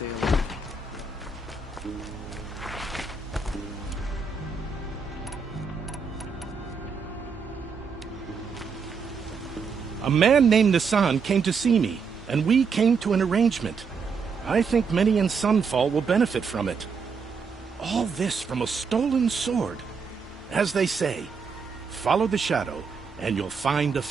stay alive. A man named Nassan came to see me, and we came to an arrangement. I think many in Sunfall will benefit from it. All this from a stolen sword. As they say, follow the shadow, and you'll find a...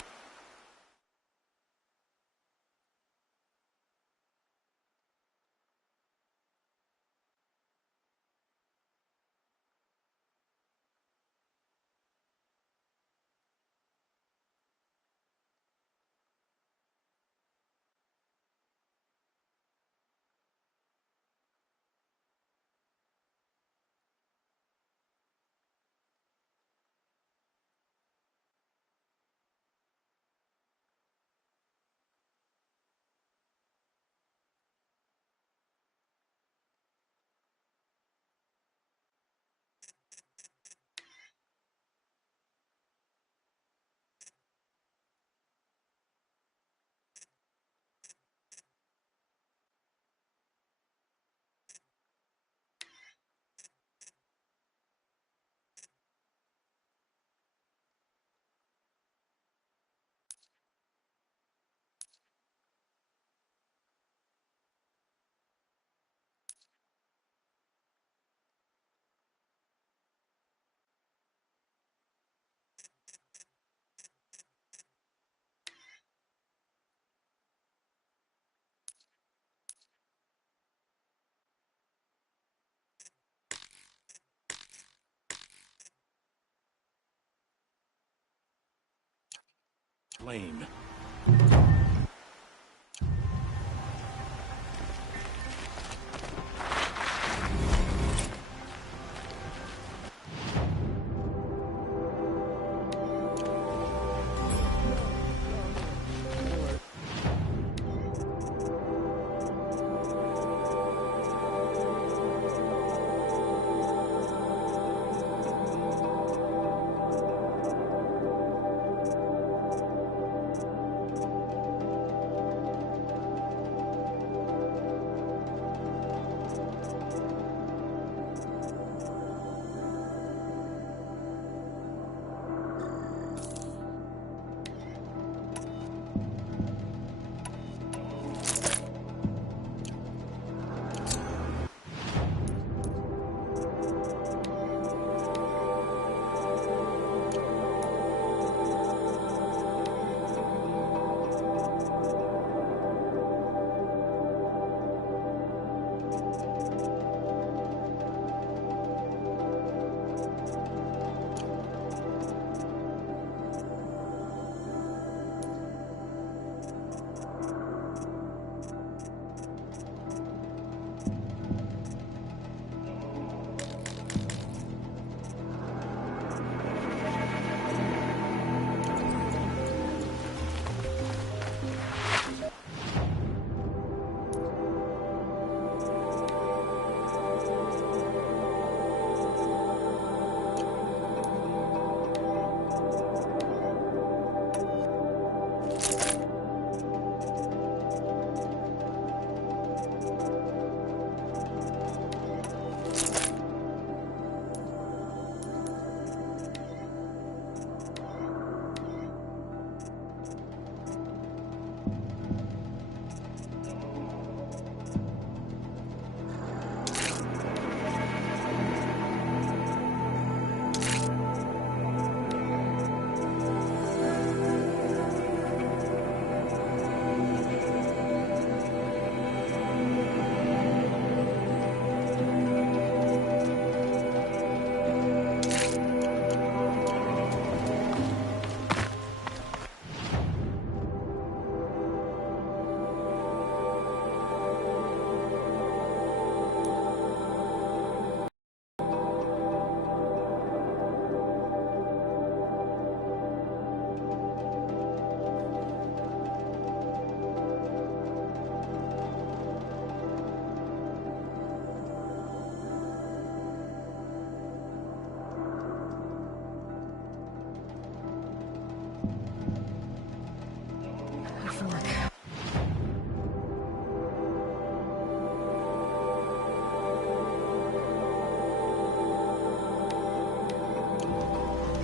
flame.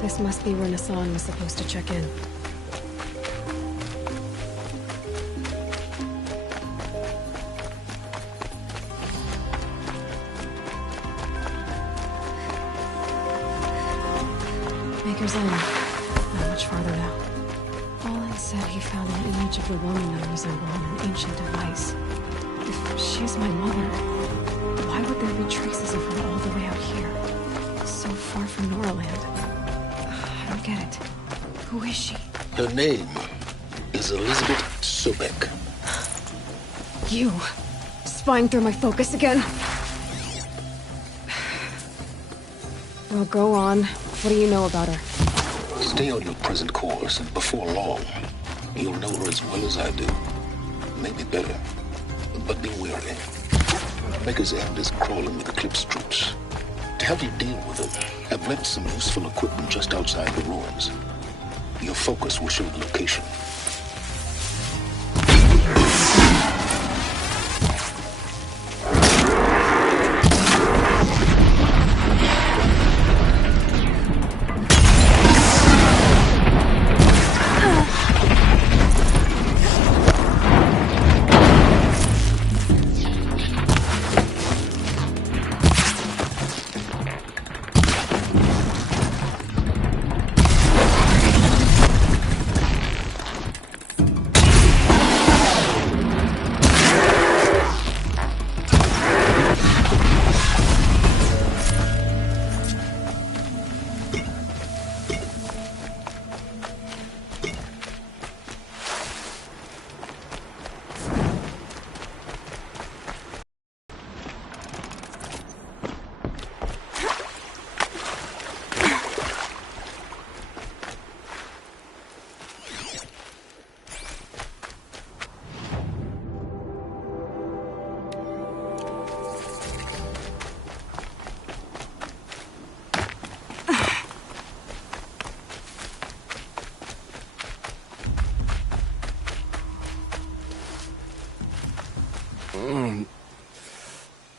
This must be where Nassan was supposed to check in. Maker's End. Not much farther now. Olin said he found an image of the woman that resembled an ancient device. If she's my mother, why would there be traces of her all the way out here? So far from Noraland. I don't get it. Who is she? Her name is Elizabeth Sobek. You! Spying through my focus again? Well, go on. What do you know about her? Stay on your present course, and before long, you'll know her as well as I do. Maybe better. But be wary. Maker's End is crawling with Eclipse troops. To help you deal with them, I've left some useful equipment just outside the ruins. Your focus will show the location.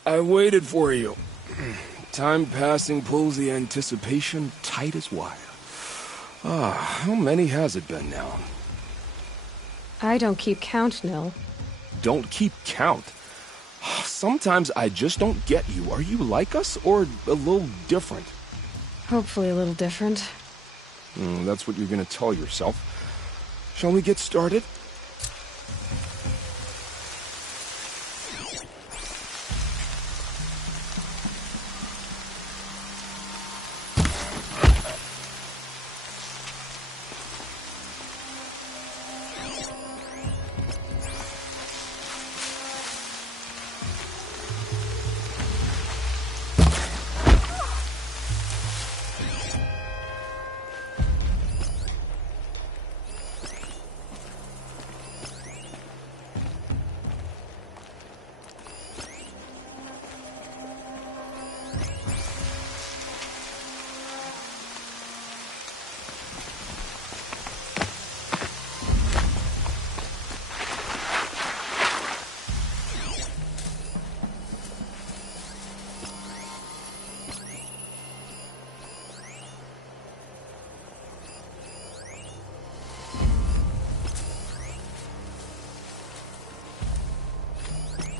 I waited for you. Time passing pulls the anticipation tight as wire. How many has it been now? I don't keep count, Nil. Don't keep count. Sometimes I just don't get you. Are you like us, or a little different? Hopefully a little different. That's what you're gonna tell yourself. Shall we get started?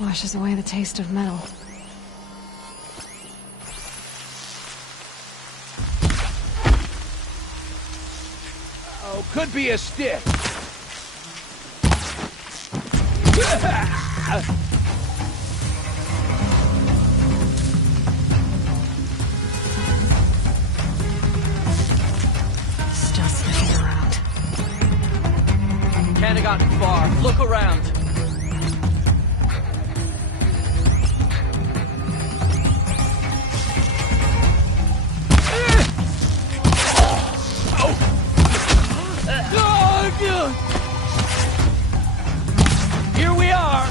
Washes away the taste of metal. Oh, could be a stick. Still sniffing around. Can't have gotten far. Look around. Here we are.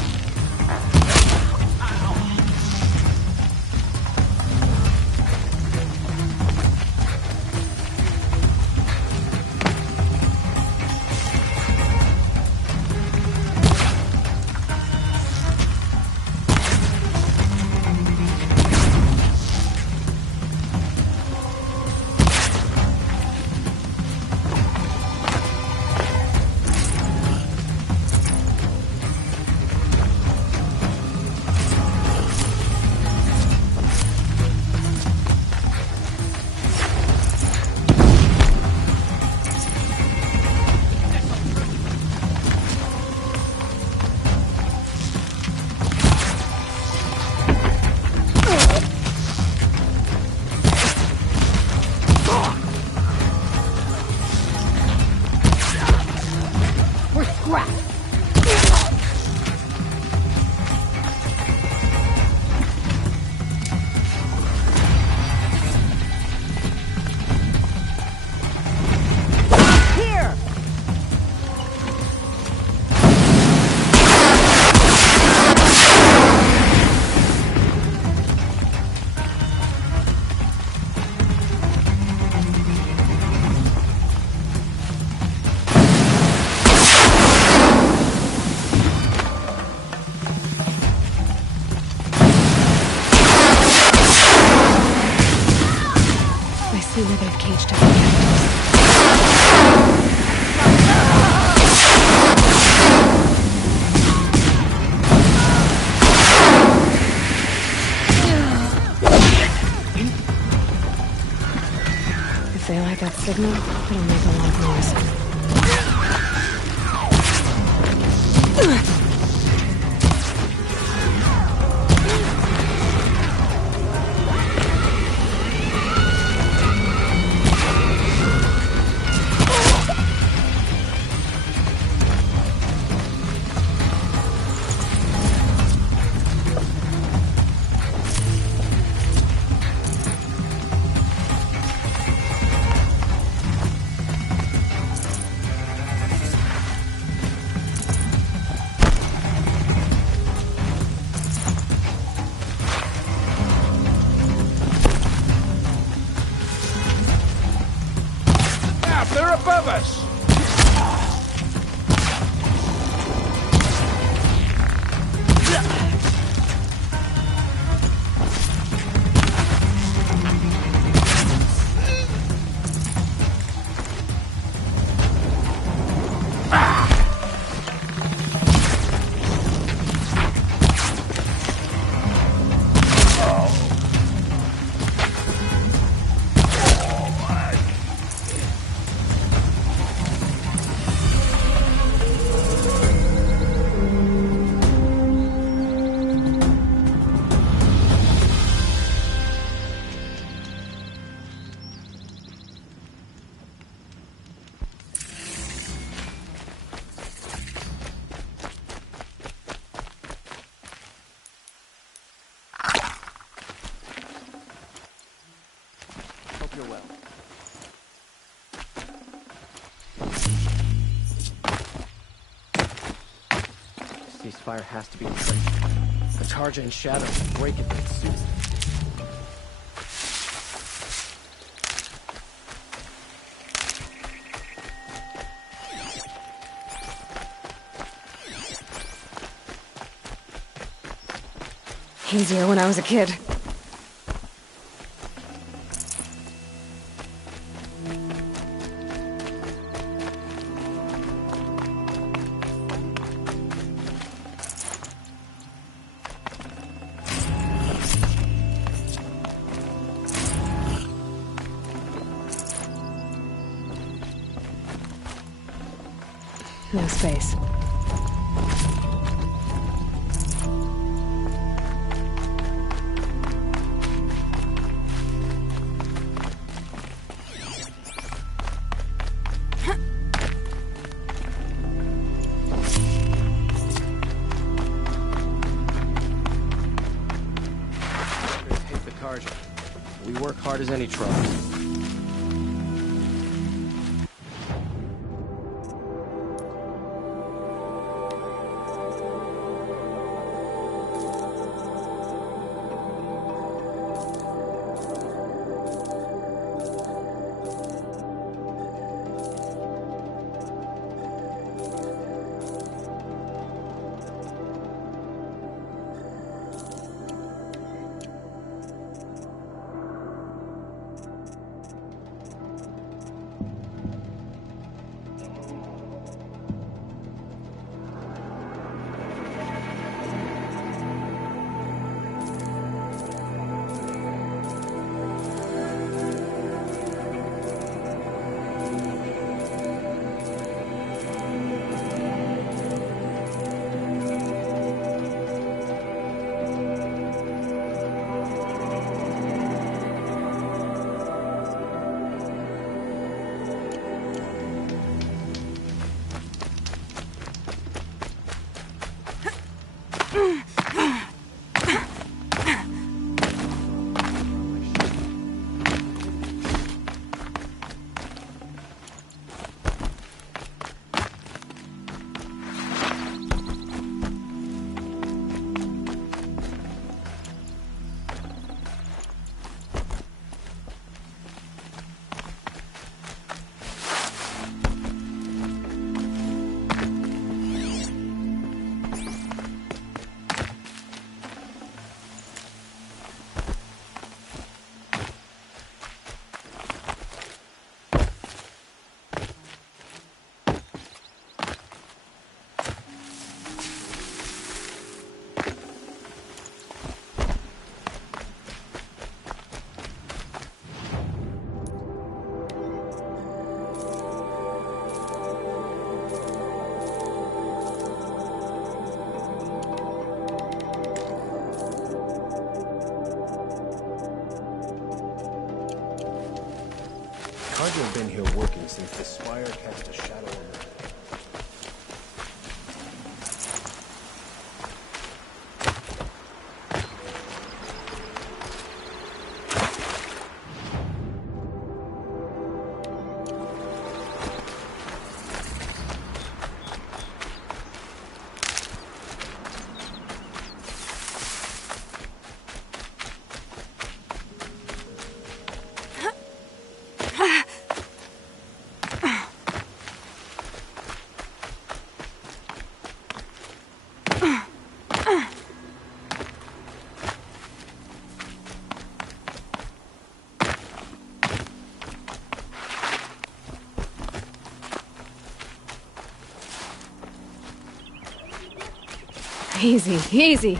signal, it'll make a lot of noise. They're above us! Hope you're well. Ceasefire has to be traced. The Tarja and Shadow will break it with Susan. Easier when I was a kid. No space. Hate the Tarja. We work hard as any tribe. to have been here working since the spire cast a shadow on the... Easy, easy.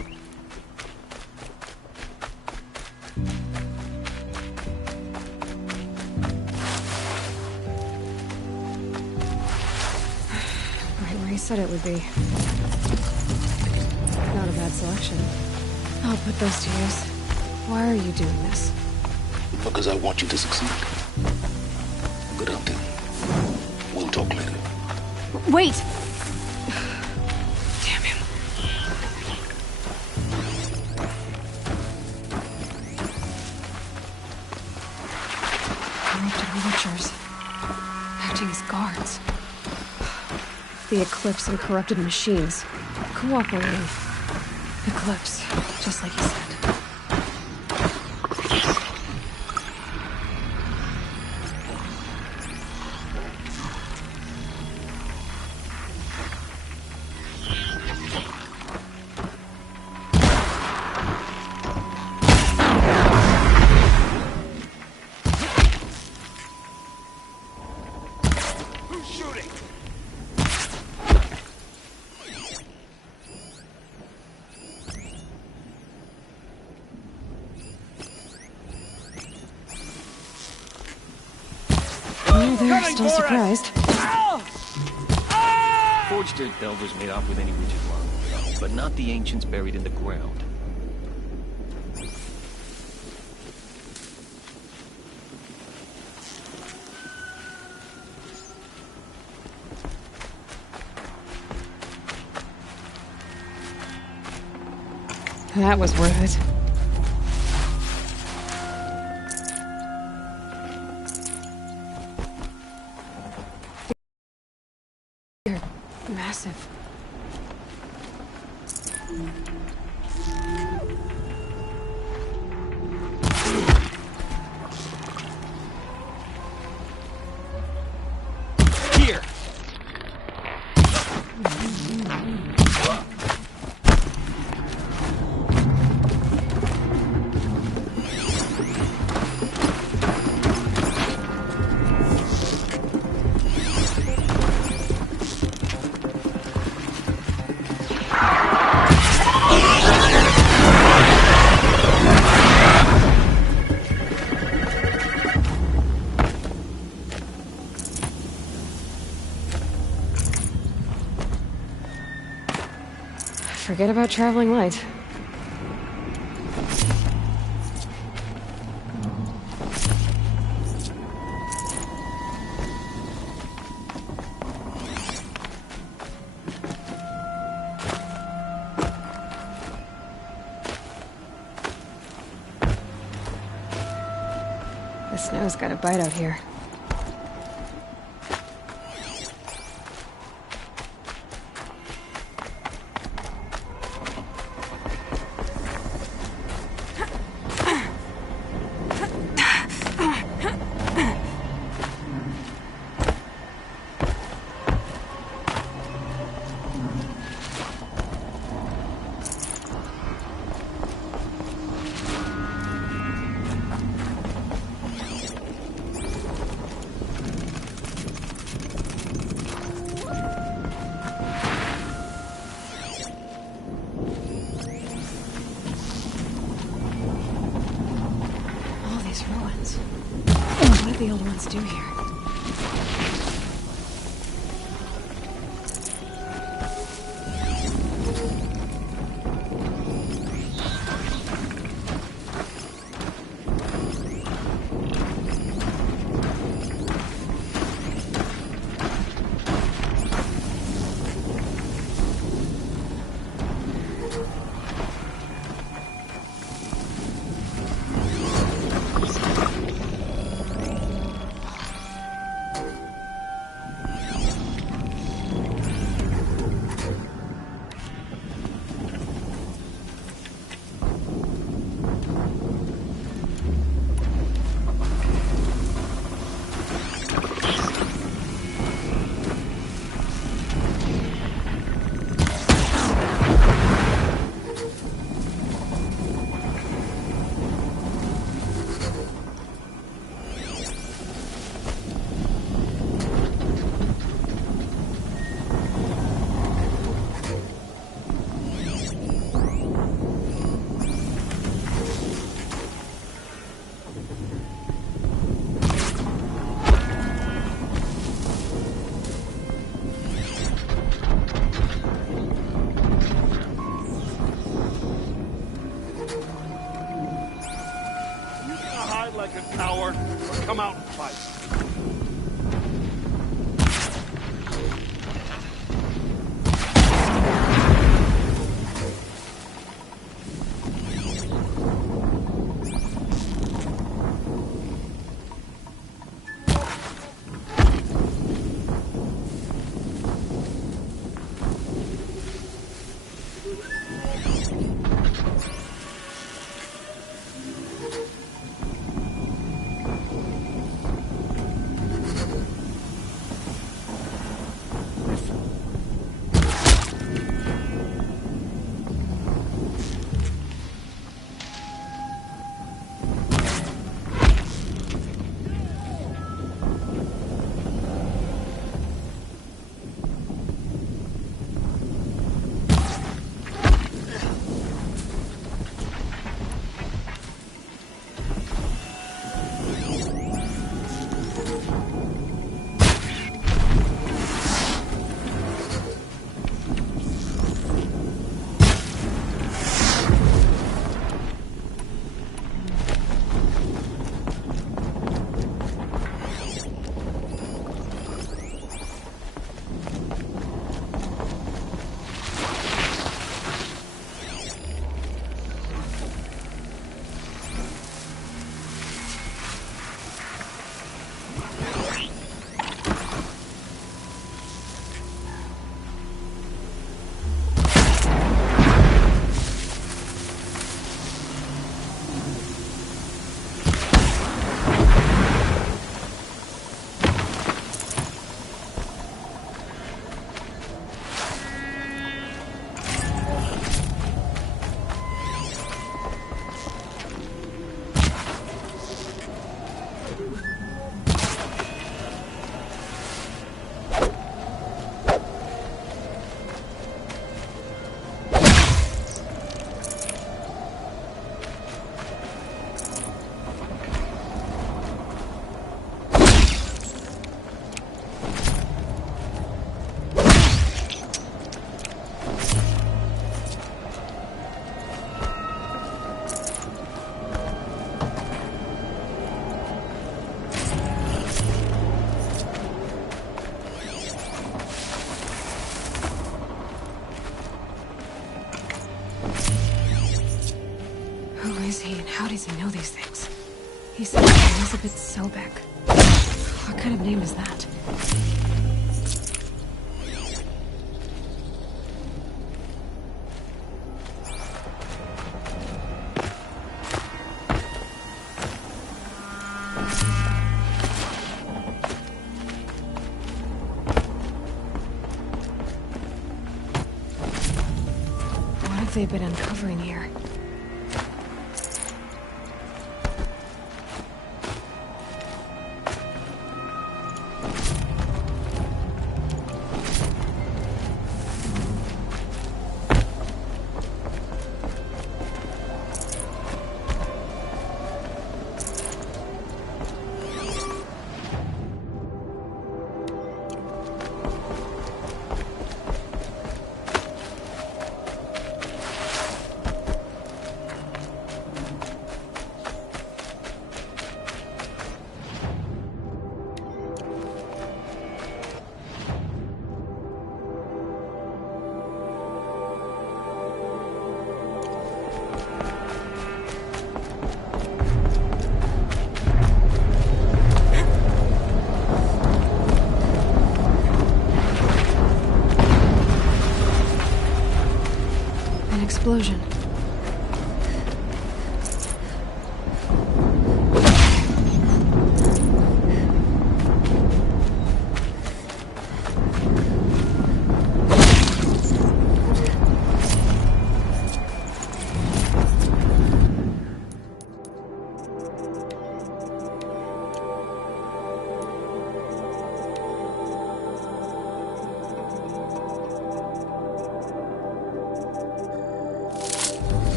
Right where he said it would be. Not a bad selection. I'll put those to use. Why are you doing this? Because I want you to succeed. Good hunting. We'll talk later. Wait! Damn him. Corrupted watchers. Acting as guards. The Eclipse and corrupted machines. Cooperating. Eclipse, just like you said. They're still surprised. Forged Earth Delvers made off with any rigid lung, but not the ancients buried in the ground. That was worth it. They're massive. Here! Forget about traveling light. The snow's got a bite out here. Ruins. What did the old ones do here? come out and fight. Is he and how does he know these things? He said Elizabeth Sobek. What kind of name is that? What have they been uncovering here? Explosion.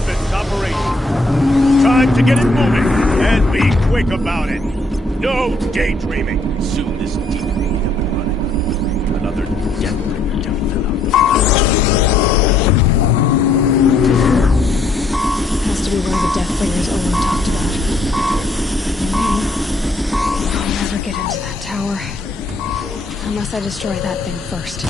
weapons operational. Time to get it moving, and be quick about it. No daydreaming. Soon this deep will be up and running. Another Deathbringer to fill out. Has to be one of the Deathbringers Owen talked about. Me, I'll never get into that tower. Unless I destroy that thing first.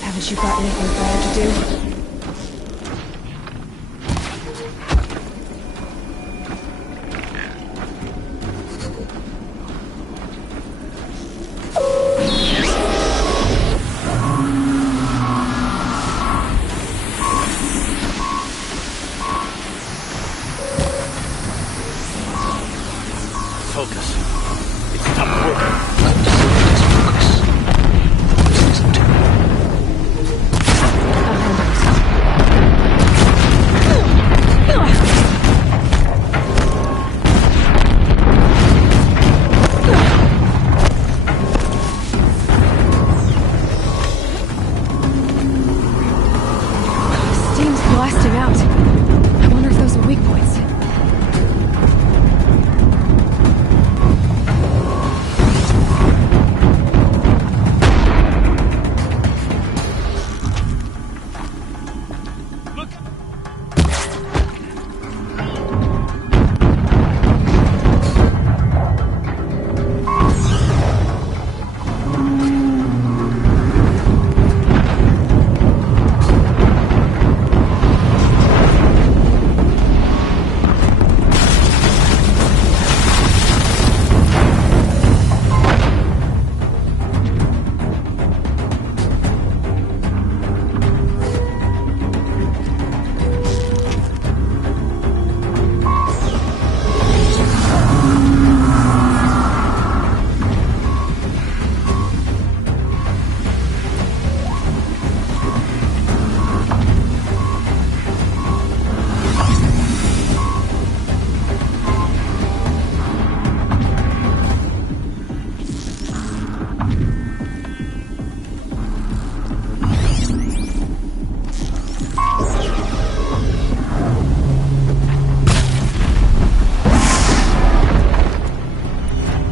Haven't you got anything better to do? Focus. It's not working. Focus. This isn't too. Steam's blasting out. I wonder if those are weak points.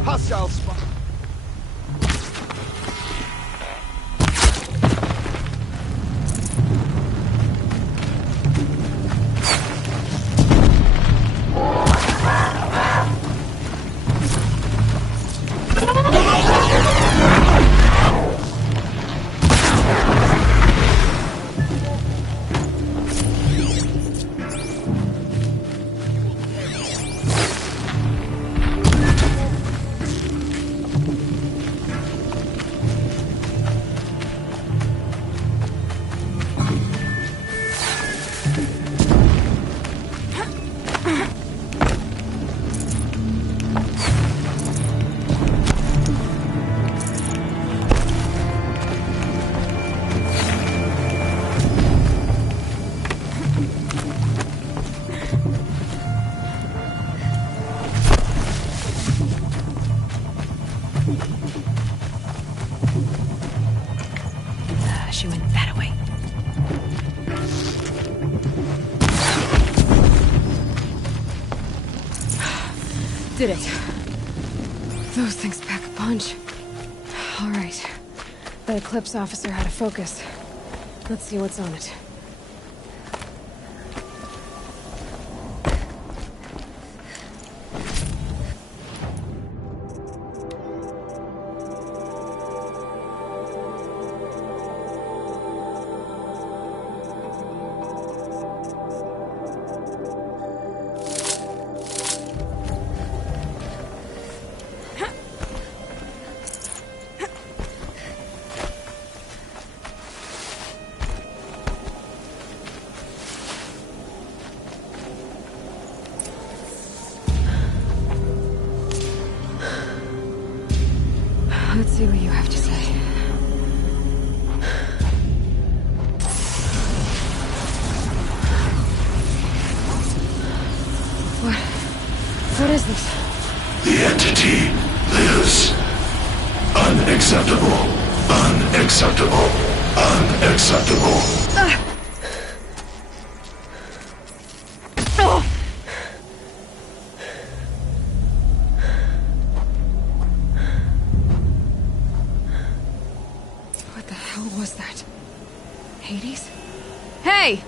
Hostile spot. She went that way. Did it. Those things pack a punch. All right. That Eclipse officer had a focus. Let's see what's on it. Let's see what you have to say. What is this? The entity lives. Unacceptable. Unacceptable. Unacceptable. What the hell was that? Hades? Hey!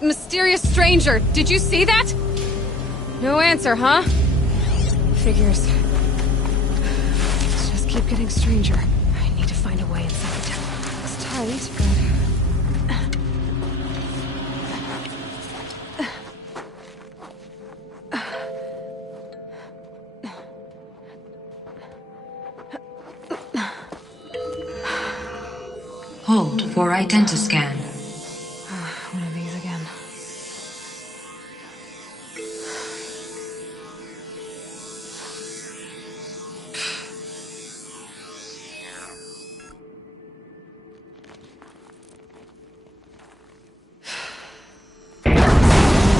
Mysterious stranger, did you see that? No answer, huh? Figures. Let's just keep getting stranger. I need to find a way inside the tower. It's tight, Hold for identiscan. One of these again.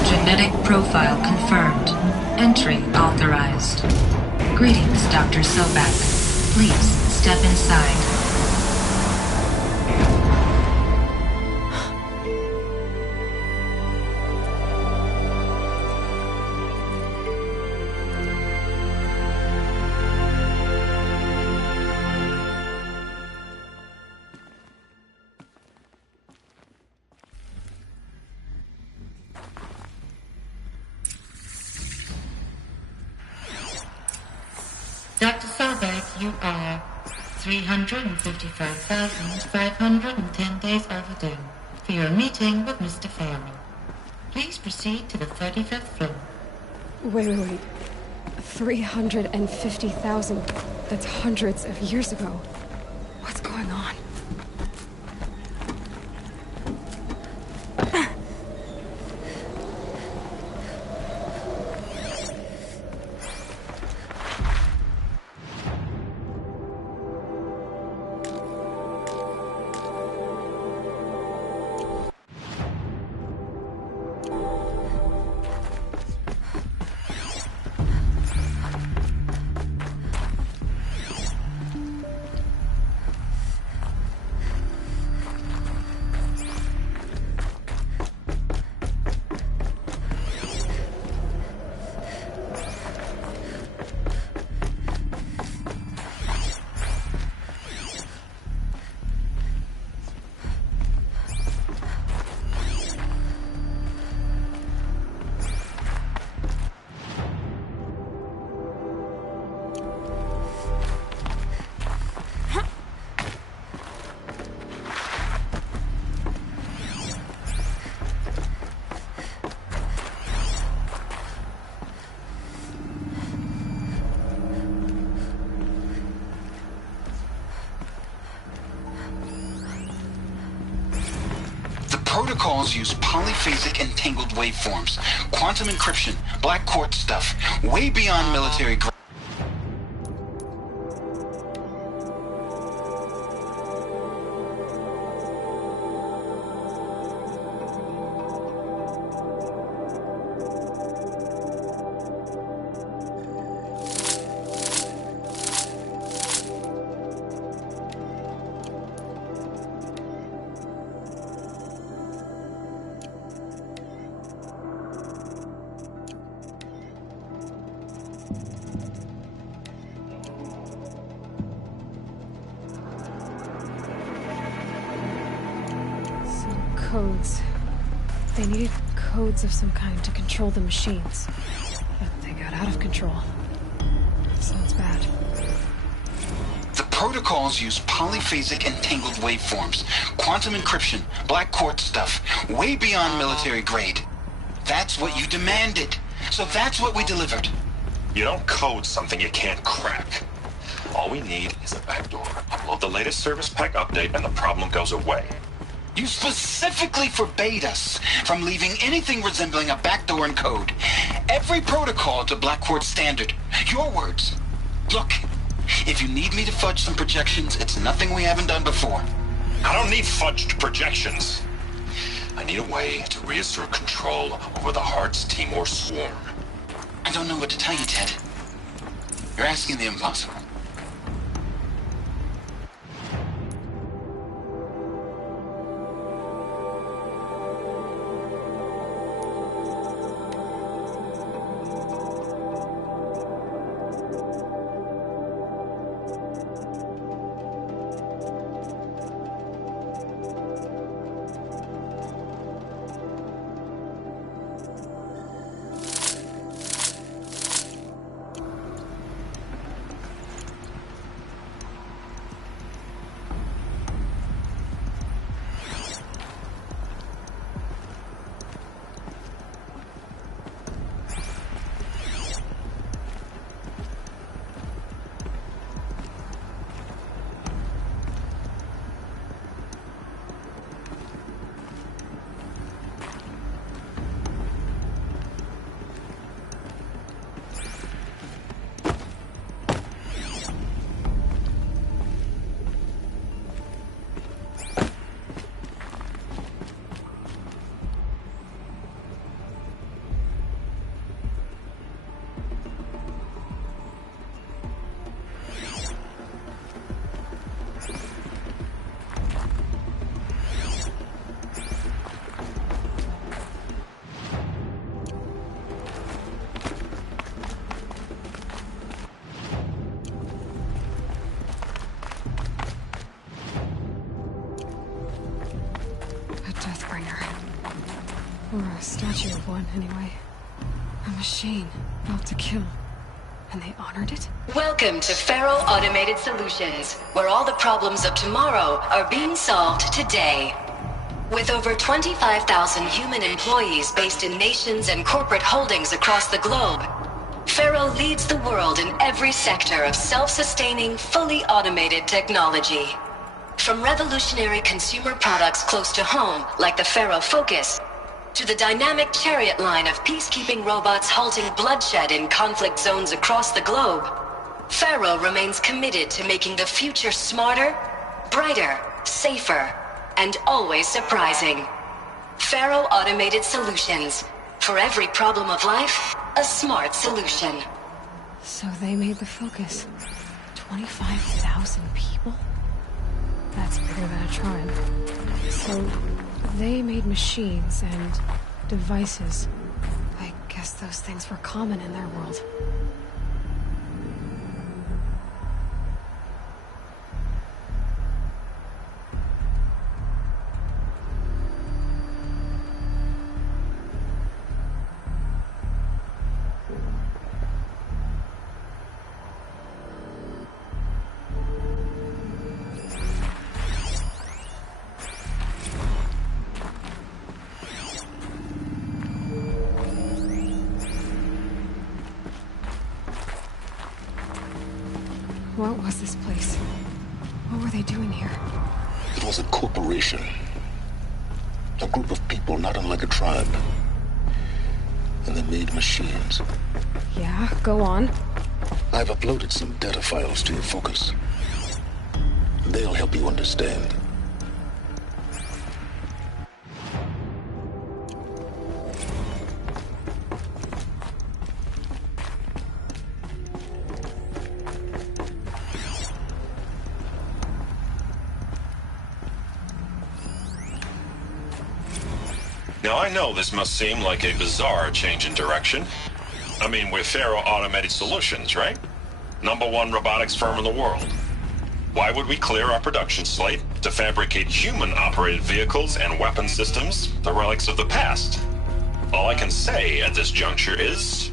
Genetic profile confirmed. Entry authorized. Greetings, Dr. Sobek. Please step inside. Dr. Sobek, you are 355,510 days overdue for your meeting with Mr. Farrell. Please proceed to the 35th floor. Wait. 350,000. That's hundreds of years ago. What's going on? Protocols use polyphasic entangled waveforms, quantum encryption, black quartz stuff, way beyond military grade. Codes. They needed codes of some kind to control the machines. But they got out of control. Sounds bad. The protocols use polyphasic entangled waveforms, quantum encryption, black quartz stuff, way beyond military grade. That's what you demanded. So that's what we delivered. You don't code something you can't crack. All we need is a backdoor. Upload the latest service pack update and the problem goes away. You specifically forbade us from leaving anything resembling a backdoor in code. Every protocol to Black Quartz standard. Your words. Look, If you need me to fudge some projections, it's nothing we haven't done before. I don't need fudged projections. I need a way to reassert control over the Heart's Timor swarm. I don't know what to tell you, Ted. You're asking the impossible. Or a statue of one, anyway. A machine, built to kill. And they honored it? Welcome to Faro Automated Solutions, where all the problems of tomorrow are being solved today. With over 25,000 human employees based in nations and corporate holdings across the globe, Faro leads the world in every sector of self-sustaining, fully automated technology. From revolutionary consumer products close to home, like the Faro Focus, to the dynamic Chariot line of peacekeeping robots halting bloodshed in conflict zones across the globe, Faro remains committed to making the future smarter, brighter, safer, and always surprising. Faro Automated Solutions. For every problem of life, a smart solution. So they made the Focus. 25,000 people? That's bigger than a tribe. So they made machines and devices. I guess those things were common in their world. What was this place? What were they doing here? It was a corporation. A group of people not unlike a tribe. And they made machines. Yeah, go on. I've uploaded some data files to your Focus. They'll help you understand. Now, I know this must seem like a bizarre change in direction. I mean, we're Faro Automated Solutions, right? #1 robotics firm in the world. Why would we clear our production slate to fabricate human-operated vehicles and weapon systems, the relics of the past? All I can say at this juncture is...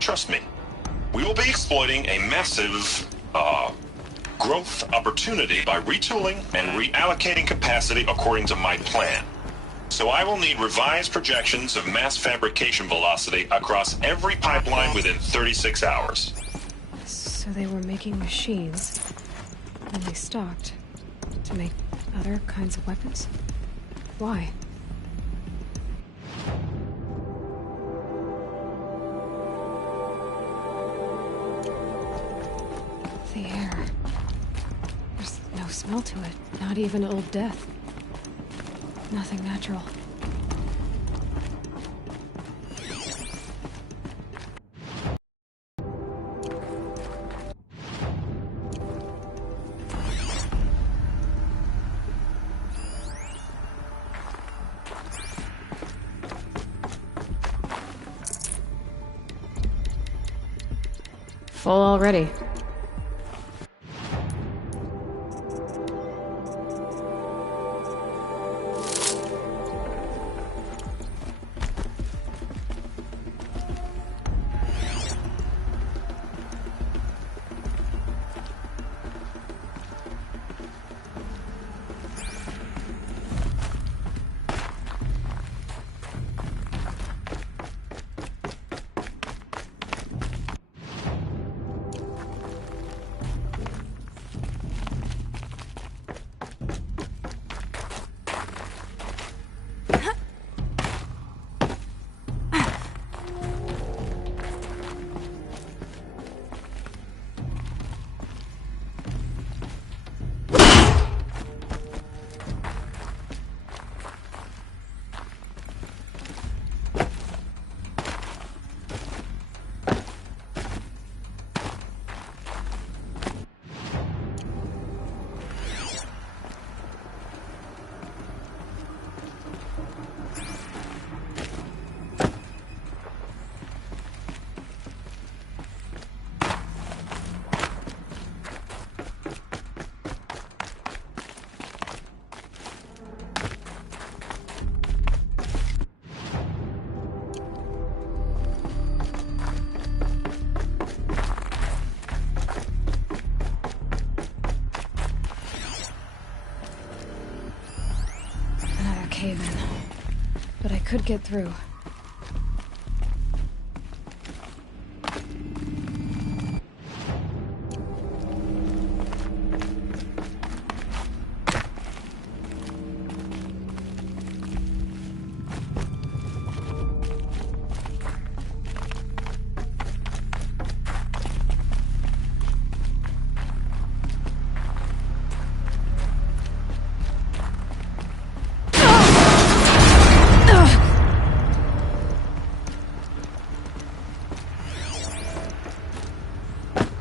trust me. We will be exploiting a massive, growth opportunity by retooling and reallocating capacity according to my plan. So I will need revised projections of mass fabrication velocity across every pipeline within 36 hours. So they were making machines, and they stopped to make other kinds of weapons? Why? smell to it. Not even Old Death. Nothing natural. Full already. Cave-in. But I could get through.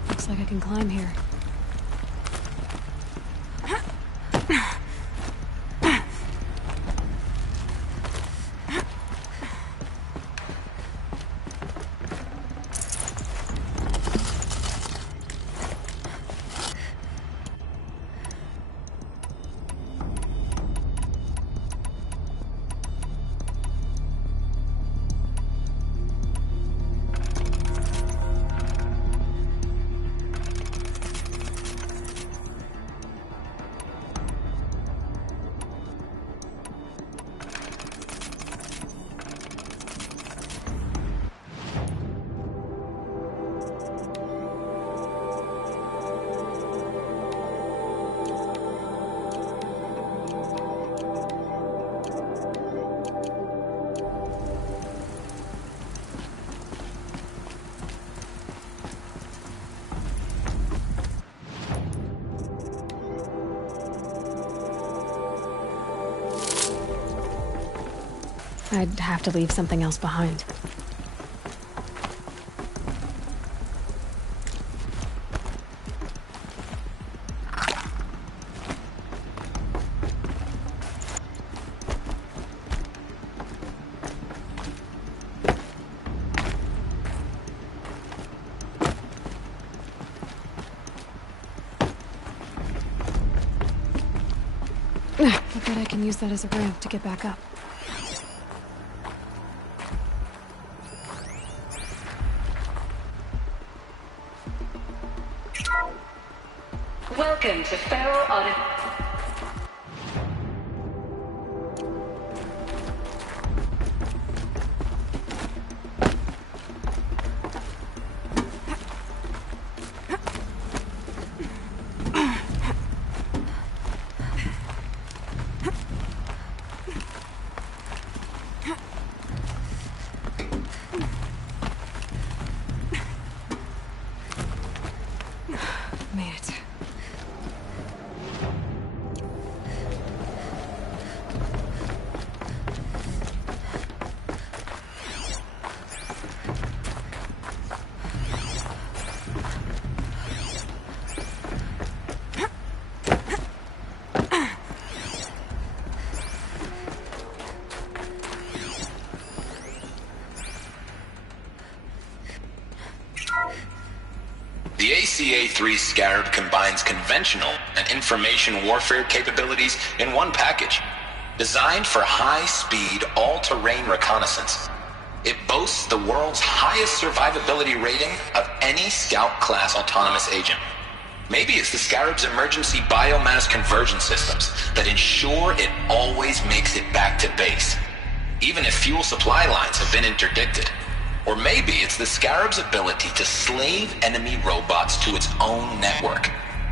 Looks like I can climb here. I'd have to leave something else behind. I bet I can use that as a ramp to get back up. Welcome to Faro Auto... Made it. HCA-3 Scarab combines conventional and information warfare capabilities in one package. Designed for high-speed, all-terrain reconnaissance. It boasts the world's highest survivability rating of any Scout-class autonomous agent. Maybe it's the Scarab's emergency biomass conversion systems that ensure it always makes it back to base, even if fuel supply lines have been interdicted. Or maybe it's the Scarab's ability to slave enemy robots to its own network.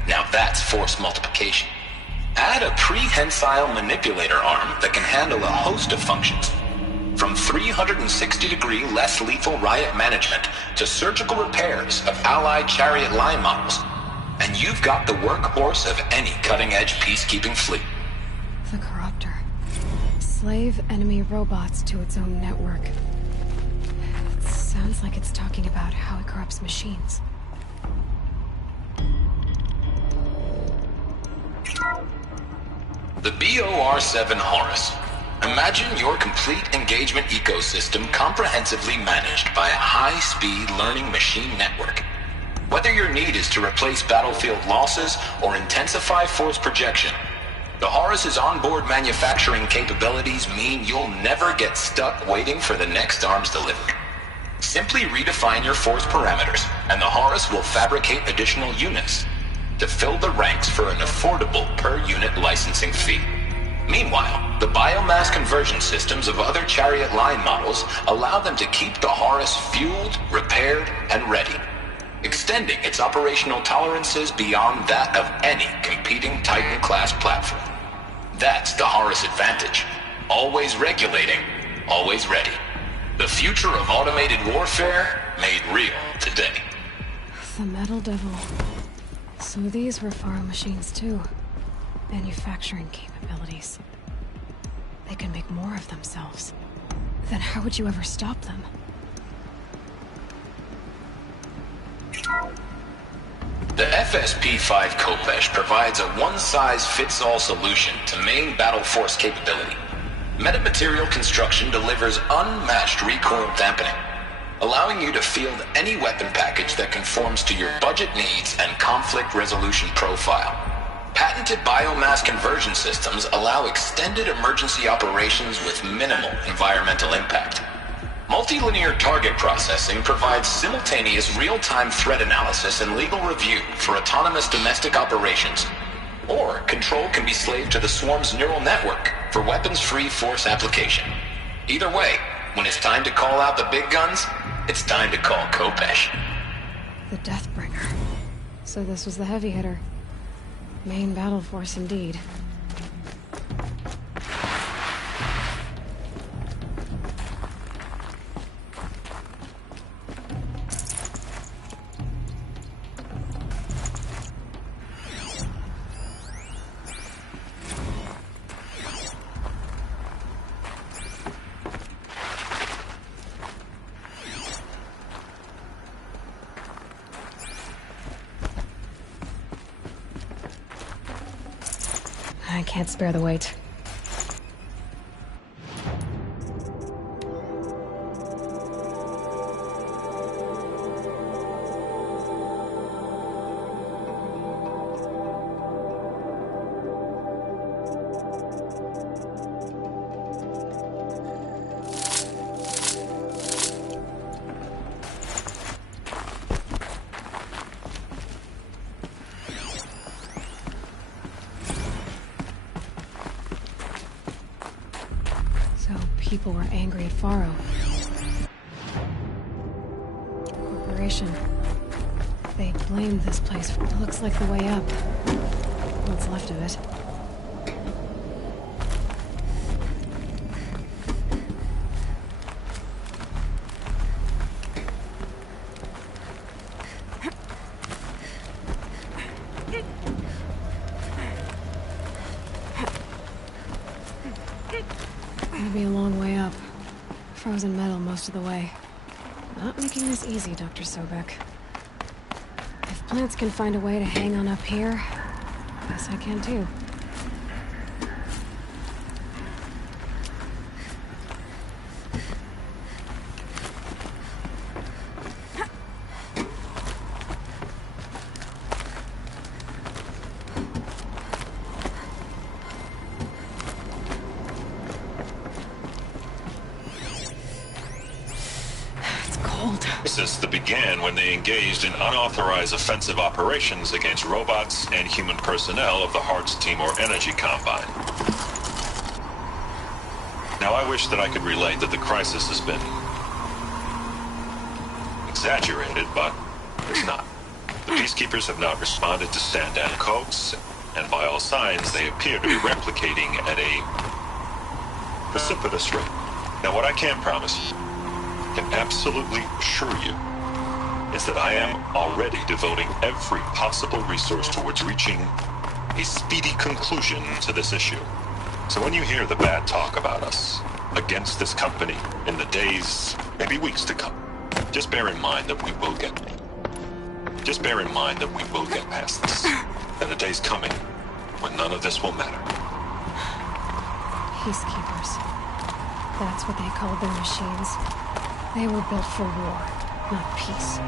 Now that's force multiplication. Add a prehensile manipulator arm that can handle a host of functions, from 360-degree less lethal riot management to surgical repairs of Allied chariot line models. And you've got the workhorse of any cutting-edge peacekeeping fleet. The Corruptor. Slave enemy robots to its own network. It sounds like it's talking about how it corrupts machines. The BOR-7 Horus. Imagine your complete engagement ecosystem comprehensively managed by a high-speed learning machine network. Whether your need is to replace battlefield losses or intensify force projection, the Horus's onboard manufacturing capabilities mean you'll never get stuck waiting for the next arms delivery. Simply redefine your force parameters, and the Horus will fabricate additional units to fill the ranks for an affordable per-unit licensing fee. Meanwhile, the biomass conversion systems of other chariot line models allow them to keep the Horus fueled, repaired, and ready, extending its operational tolerances beyond that of any competing Titan-class platform. That's the Horus advantage. Always regulating, always ready. The future of automated warfare made real today. The Metal Devil. So these were Faro machines too. Manufacturing capabilities. They can make more of themselves. Then how would you ever stop them? The FSP-5 Khopesh provides a one-size-fits-all solution to main battle force capability. Metamaterial construction delivers unmatched recoil dampening, allowing you to field any weapon package that conforms to your budget needs and conflict resolution profile. Patented biomass conversion systems allow extended emergency operations with minimal environmental impact. Multilinear target processing provides simultaneous real-time threat analysis and legal review for autonomous domestic operations. Or control can be slaved to the Swarm's neural network for weapons-free force application. Either way, when it's time to call out the big guns, it's time to call Khopesh. The Deathbringer. So this was the heavy hitter. Main battle force indeed. I can't spare the weight. People were angry at Faro. The corporation. They blamed this place for what looks like the way up. What's left of it. It'll be a long way up. Frozen metal most of the way. Not making this easy, Dr. Sobek. If plants can find a way to hang on up here, I guess I can too. failed. Crisis that began when they engaged in unauthorized offensive operations against robots and human personnel of the Hearts Timor Energy Combine. Now, I wish that I could relate that the crisis has been exaggerated, but it's not. The Peacekeepers have not responded to stand-down codes, and by all signs, they appear to be replicating at a precipitous rate. Now, what I can promise you, can absolutely assure you, is that I am already devoting every possible resource towards reaching a speedy conclusion to this issue. So when you hear the bad talk about us against this company in the days, maybe weeks to come, just bear in mind that we will get past this. And the day's coming when none of this will matter. Peacekeepers. That's what they called their machines. They were built for war, not peace.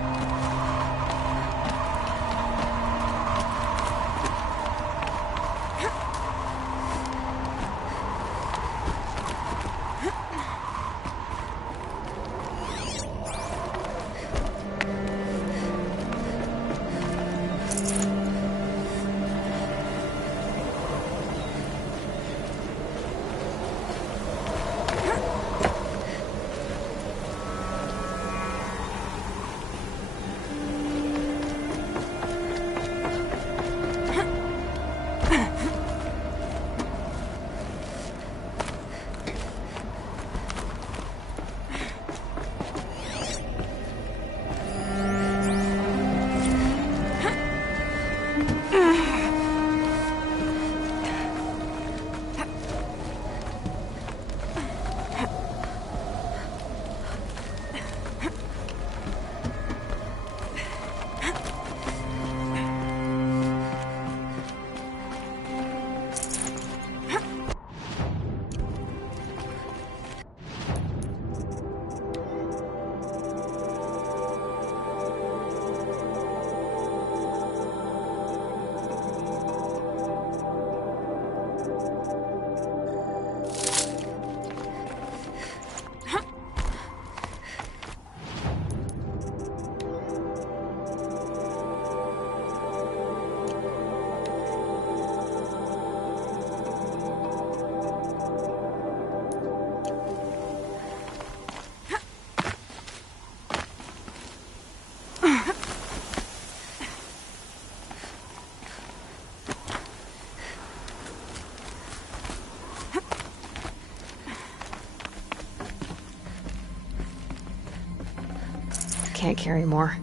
Can't carry more.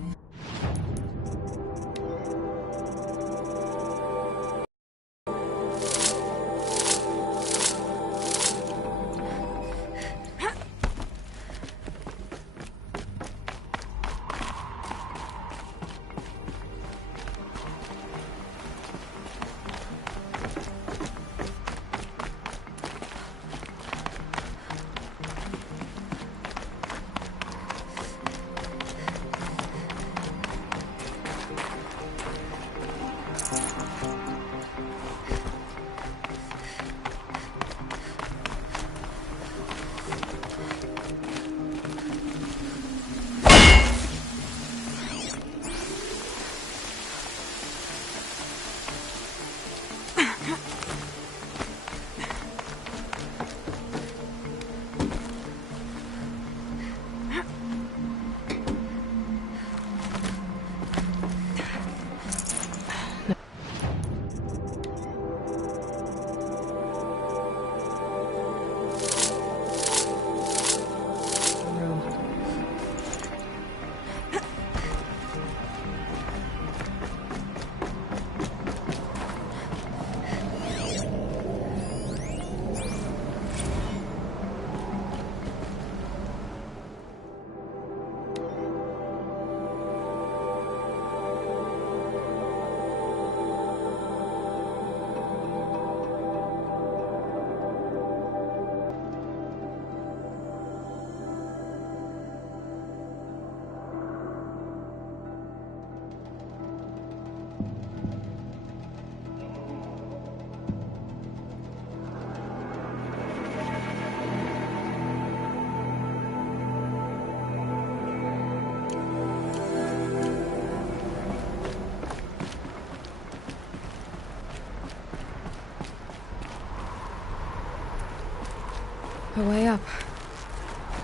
the way up.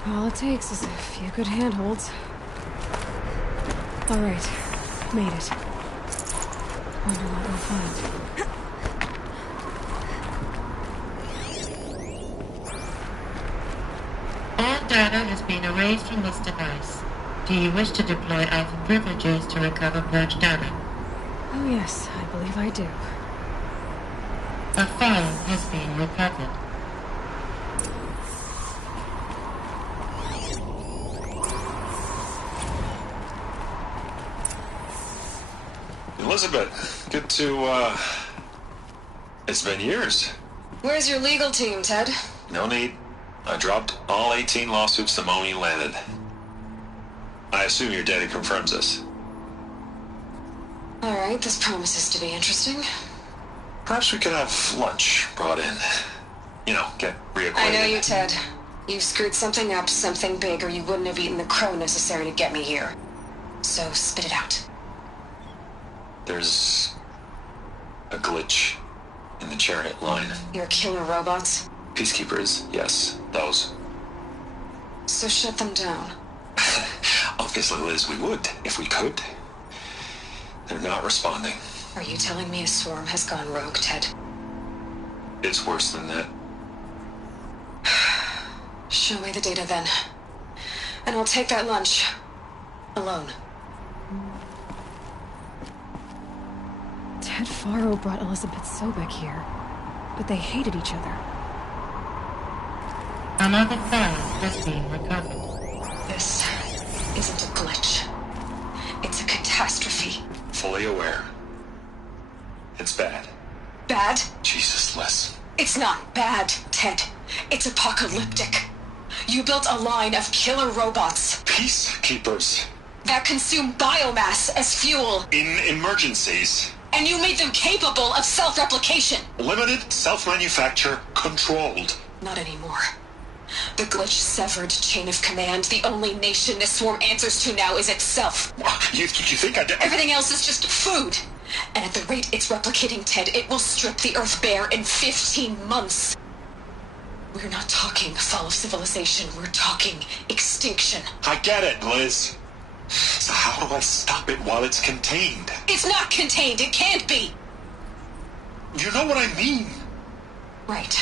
All it takes is a few good handholds. All right, made it. Wonder what we'll find. All data has been erased from this device. Do you wish to deploy Alpha privileges to recover purged data? Oh yes, I believe I do. A file has been recovered. Elizabeth, good to, It's been years. Where's your legal team, Ted? No need. I dropped all 18 lawsuits the moment you landed. I assume your daddy confirms this. Alright, this promises to be interesting. Perhaps we could have lunch brought in. You know, get reacquainted. I know you, Ted. You've screwed something up, something big, or you wouldn't have eaten the crow necessary to get me here. So, spit it out. There's a glitch in the chariot line. Your killer robots? Peacekeepers, yes, those. So shut them down. Obviously, Liz, we would, if we could. They're not responding. Are you telling me a swarm has gone rogue, Ted? It's worse than that. Show me the data then. And I'll take that lunch. Alone. Ted Faro brought Elizabeth Sobek here, but they hated each other. Another file has been recovered. This isn't a glitch. It's a catastrophe. Fully aware. It's bad. Bad? Jesus, Liz. It's not bad, Ted. It's apocalyptic. You built a line of killer robots. Peacekeepers. That consume biomass as fuel. In emergencies. And you made them capable of self-replication. Limited, self-manufacture, controlled. Not anymore. The glitch severed chain of command. The only nation this swarm answers to now is itself. You think I did? Everything else is just food. And at the rate it's replicating, Ted, it will strip the Earth bare in 15 months. We're not talking fall of civilization. We're talking extinction. I get it, Liz. So how do I stop it while it's contained? It's not contained. It can't be. You know what I mean. Right.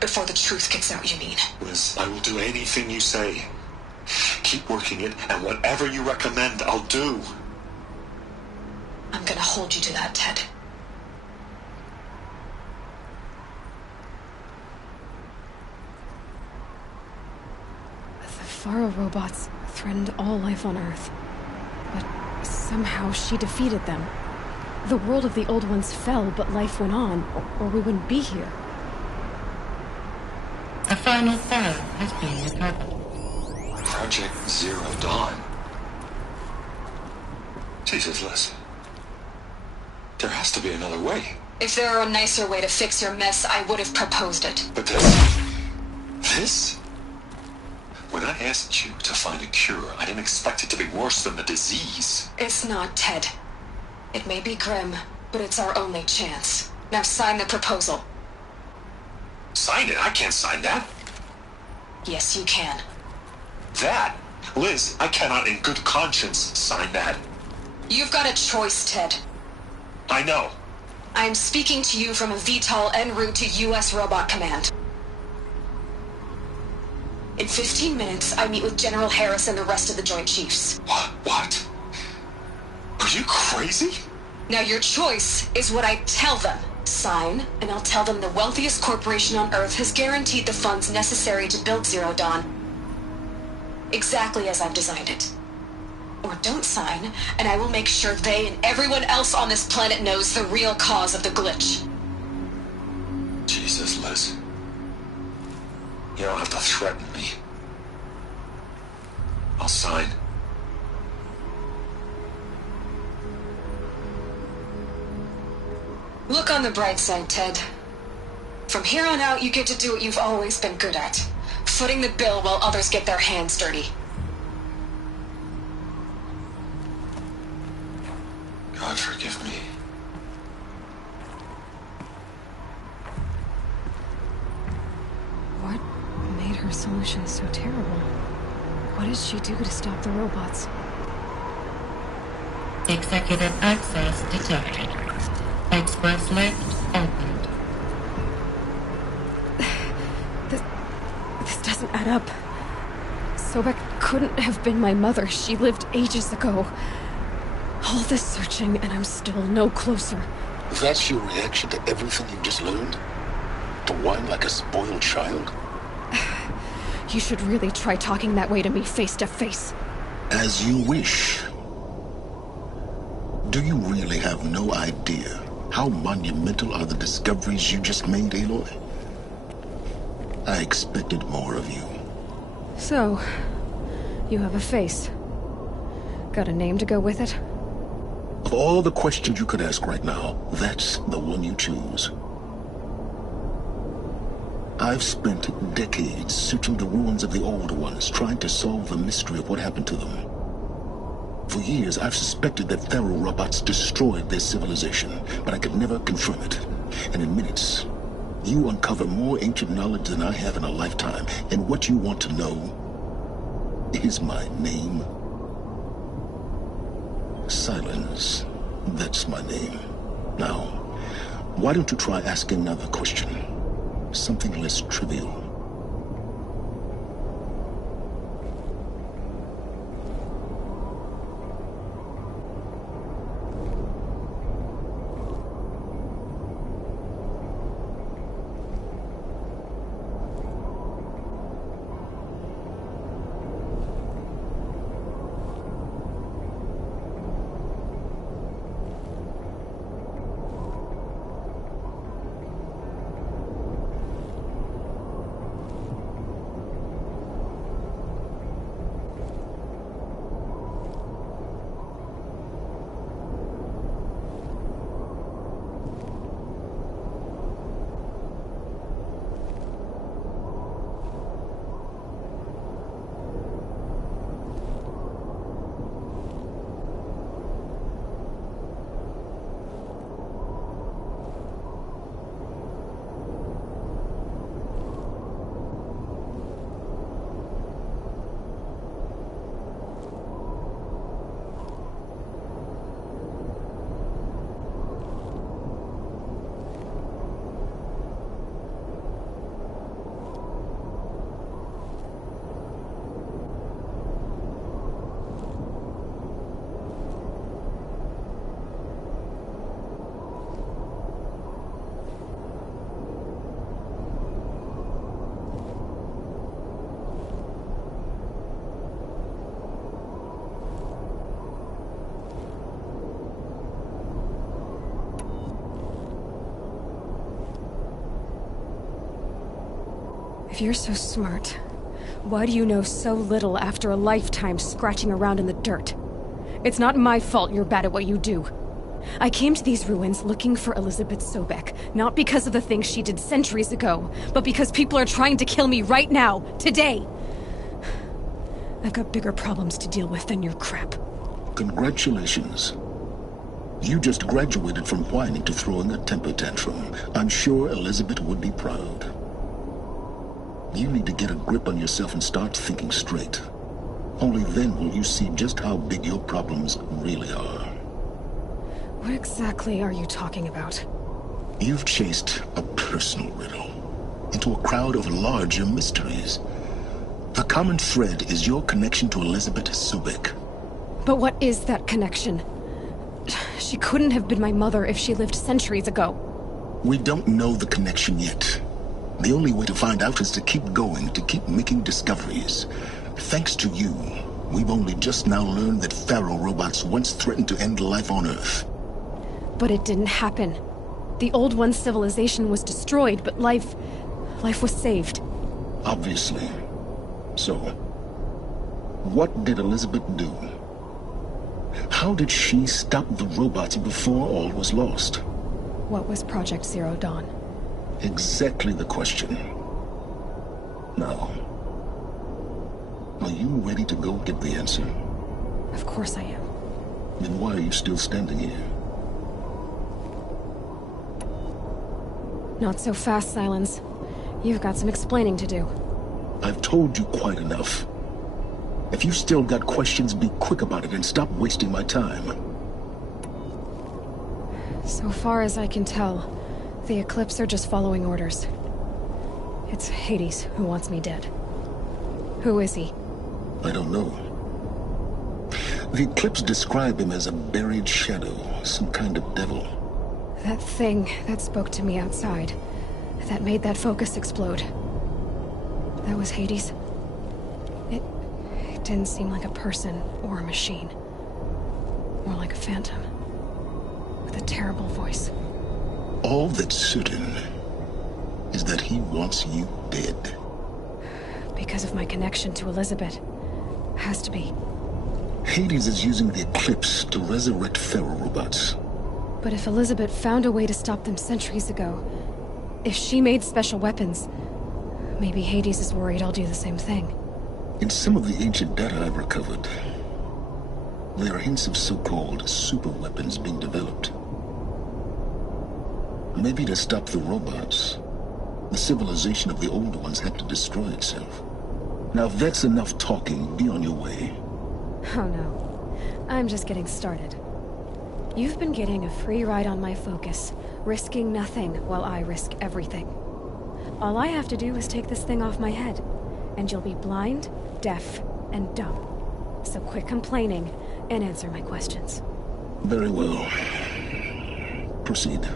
Before the truth gets out, you mean? Liz, I will do anything you say. Keep working it, and whatever you recommend, I'll do. I'm gonna hold you to that, Ted. The Faro robots threatened all life on Earth. But somehow she defeated them. The world of the old ones fell, but life went on, or we wouldn't be here. A final file has been recovered. Project Zero Dawn. Jesus, Liz. There has to be another way. If there were a nicer way to fix your mess, I would have proposed it. But this? When I asked you to find a cure, I didn't expect it to be worse than the disease. It's not, Ted. It may be grim, but it's our only chance. Now sign the proposal. Sign it? I can't sign that. Yes, you can. That? Liz, I cannot in good conscience sign that. You've got a choice, Ted. I know. I'm speaking to you from a VTOL en route to U.S. Robot Command. In 15 minutes, I meet with General Harris and the rest of the Joint Chiefs. What? Are you crazy? Now your choice is what I tell them. Sign, and I'll tell them the wealthiest corporation on Earth has guaranteed the funds necessary to build Zero Dawn. Exactly as I've designed it. Or don't sign, and I will make sure they and everyone else on this planet knows the real cause of the glitch. Jesus, Liz. You don't have to threaten me. I'll sign. Look on the bright side, Ted. From here on out, you get to do what you've always been good at. Footing the bill while others get their hands dirty. God forgive me. What solution so terrible? What did she do to stop the robots? Executive access detected. Express lift opened. This doesn't add up. Sobek couldn't have been my mother. She lived ages ago. All this searching, and I'm still no closer. That's your reaction to everything you've just learned? To whine like a spoiled child? You should really try talking that way to me face to face. As you wish. Do you really have no idea how monumental are the discoveries you just made, Aloy? I expected more of you. So, you have a face. Got a name to go with it? Of all the questions you could ask right now, that's the one you choose. I've spent decades searching the ruins of the older ones, trying to solve the mystery of what happened to them. For years, I've suspected that Faro robots destroyed their civilization, but I could never confirm it. And in minutes, you uncover more ancient knowledge than I have in a lifetime, and what you want to know is my name. Silence. That's my name. Now, why don't you try asking another question? Something less trivial. If you're so smart, why do you know so little after a lifetime scratching around in the dirt? It's not my fault you're bad at what you do. I came to these ruins looking for Elizabeth Sobek, not because of the things she did centuries ago, but because people are trying to kill me right now, today. I've got bigger problems to deal with than your crap. Congratulations. You just graduated from whining to throwing a temper tantrum. I'm sure Elizabeth would be proud. You need to get a grip on yourself and start thinking straight. Only then will you see just how big your problems really are. What exactly are you talking about? You've chased a personal riddle into a crowd of larger mysteries. The common thread is your connection to Elizabeth Sobek. But what is that connection? She couldn't have been my mother if she lived centuries ago. We don't know the connection yet. The only way to find out is to keep going, to keep making discoveries. Thanks to you, we've only just now learned that Faro robots once threatened to end life on Earth. But it didn't happen. The Old One's civilization was destroyed, but life was saved. Obviously. So, what did Elizabeth do? How did she stop the robots before all was lost? What was Project Zero Dawn? Exactly the question. Now, are you ready to go get the answer? Of course I am. Then why are you still standing here? Not so fast, Silence. You've got some explaining to do. I've told you quite enough. If you've still got questions, be quick about it and stop wasting my time. So far as I can tell, the Eclipse are just following orders. It's Hades who wants me dead. Who is he? I don't know. The Eclipse describe him as a buried shadow, some kind of devil. That thing that spoke to me outside, that made that focus explode. That was Hades. It didn't seem like a person or a machine. More like a phantom. With a terrible voice. All that's certain is that he wants you dead. Because of my connection to Elizabeth. Has to be. Hades is using the Eclipse to resurrect ferrorobots. But if Elizabeth found a way to stop them centuries ago, if she made special weapons, maybe Hades is worried I'll do the same thing. In some of the ancient data I've recovered, there are hints of so-called super weapons being developed. Maybe to stop the robots, the civilization of the old ones had to destroy itself. Now if that's enough talking, be on your way. Oh no. I'm just getting started. You've been getting a free ride on my focus, risking nothing while I risk everything. All I have to do is take this thing off my head, and you'll be blind, deaf, and dumb. So quit complaining and answer my questions. Very well. Proceed.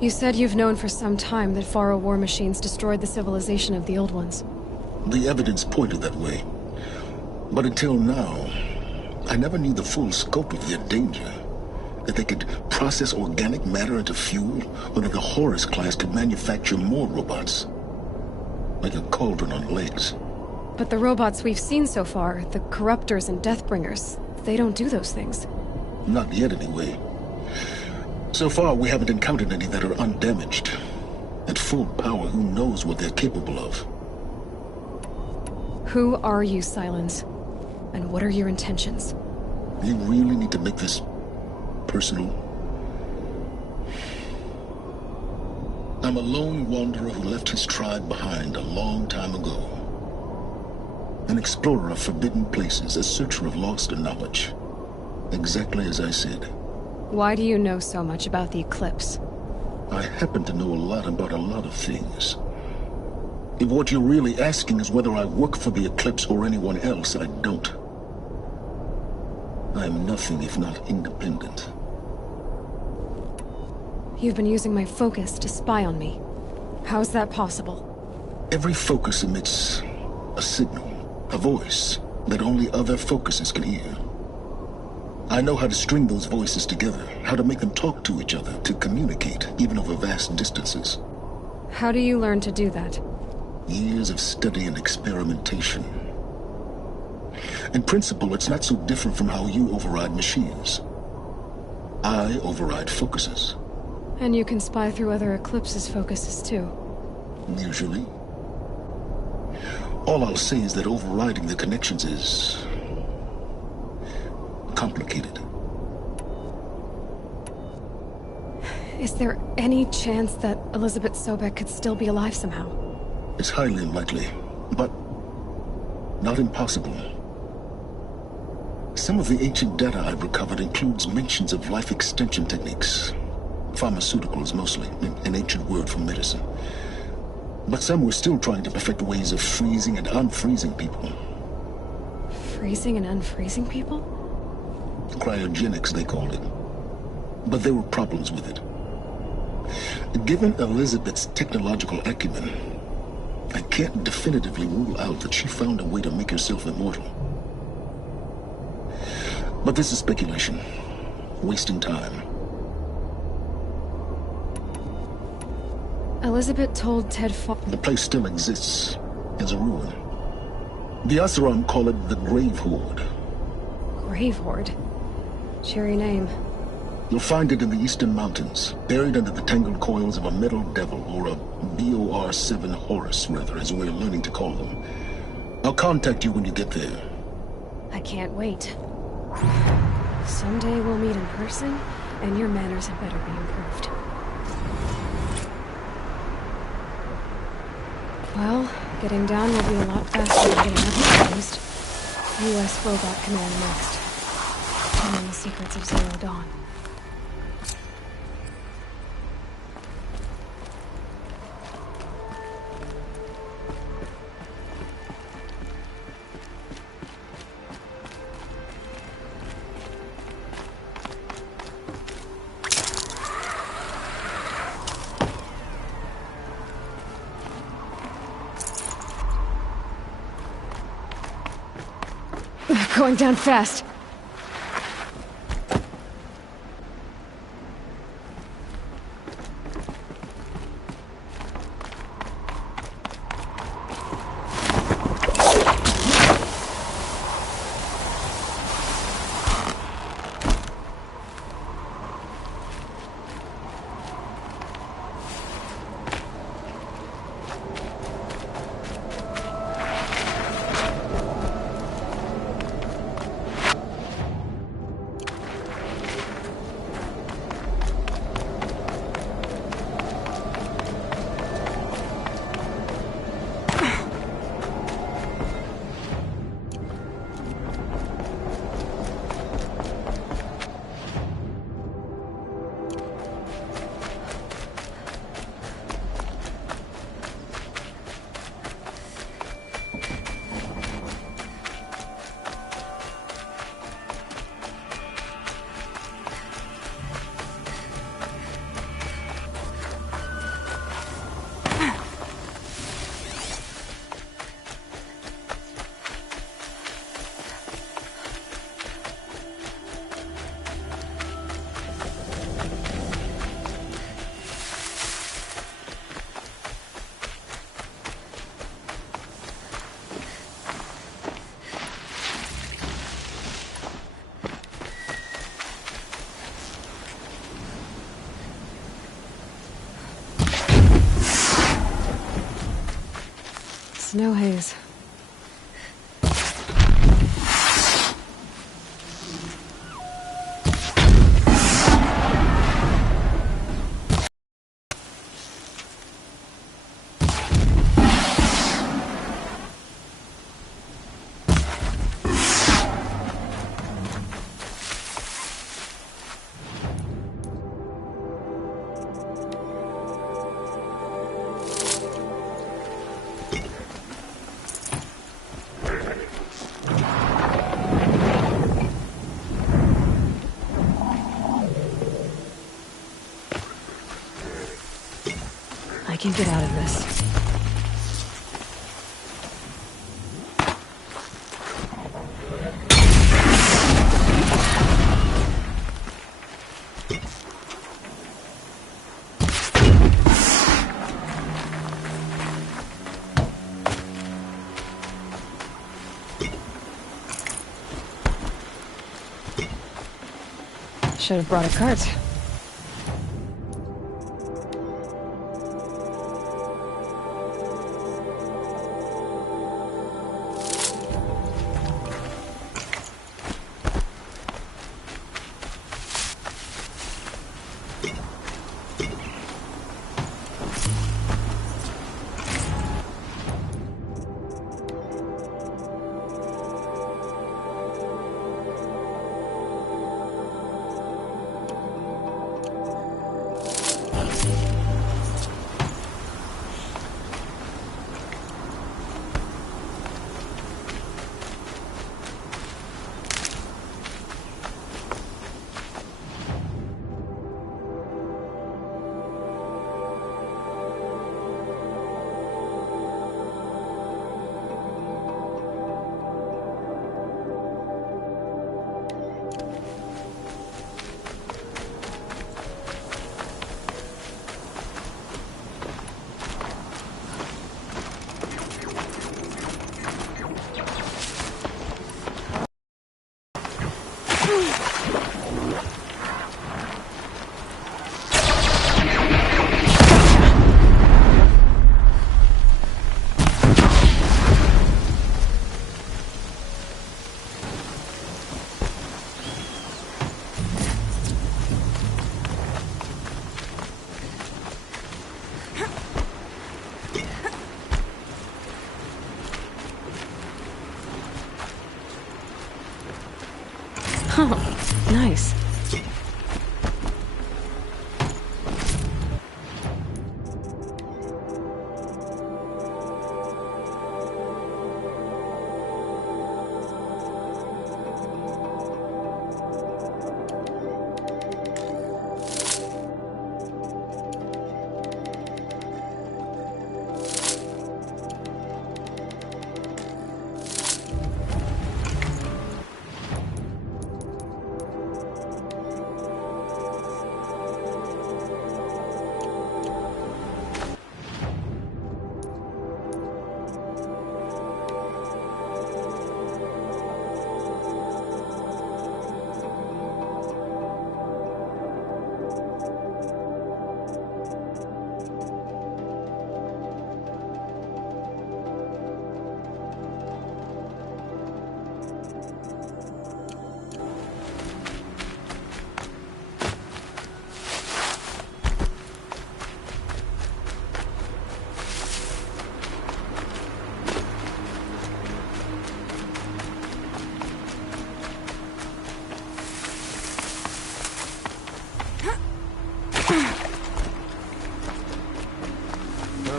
You said you've known for some time that Faro war machines destroyed the civilization of the old ones. The evidence pointed that way. But until now, I never knew the full scope of their danger. That they could process organic matter into fuel, or that the Horus class could manufacture more robots. Like a cauldron on legs. But the robots we've seen so far, the Corruptors and Deathbringers, they don't do those things. Not yet, anyway. So far, we haven't encountered any that are undamaged. At full power, who knows what they're capable of? Who are you, Sylens? And what are your intentions? You really need to make this personal? I'm a lone wanderer who left his tribe behind a long time ago. An explorer of forbidden places, a searcher of lost knowledge. Exactly as I said. Why do you know so much about the Eclipse? I happen to know a lot about a lot of things. If what you're really asking is whether I work for the Eclipse or anyone else, I don't. I'm nothing if not independent. You've been using my focus to spy on me. How's that possible? Every focus emits a signal, a voice, that only other focuses can hear. I know how to string those voices together, how to make them talk to each other, to communicate, even over vast distances. How do you learn to do that? Years of study and experimentation. In principle, it's not so different from how you override machines. I override focuses. And you can spy through other Eclipse's focuses too. Usually. All I'll say is that overriding the connections is complicated. Is there any chance that Elizabeth Sobek could still be alive somehow? It's highly unlikely, but not impossible. Some of the ancient data I've recovered includes mentions of life extension techniques. Pharmaceuticals, mostly, an ancient word for medicine. But some were still trying to perfect ways of freezing and unfreezing people. Freezing and unfreezing people? Cryogenics, they called it. But there were problems with it. Given Elizabeth's technological acumen, I can't definitively rule out that she found a way to make herself immortal. But this is speculation. Wasting time. Elizabeth told Ted The place still exists as a ruin. The Oseram call it the Grave Hoard. Grave Hoard? Cheery name. You'll find it in the Eastern Mountains, buried under the tangled coils of a metal devil, or a BOR-7 Horus, rather, as we're learning to call them. I'll contact you when you get there. I can't wait. Someday we'll meet in person, and your manners had better be improved. Well, getting down will be a lot faster than getting up used. U.S. Robot Command next. Telling the secrets of Zero Dawn. Going down fast. Snow haze. I can get out of this. Should have brought a cart. Oh, nice.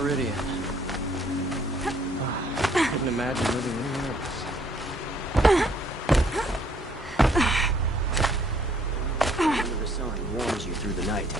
Meridian. Couldn't imagine living anywhere else. The sign warns you through the night.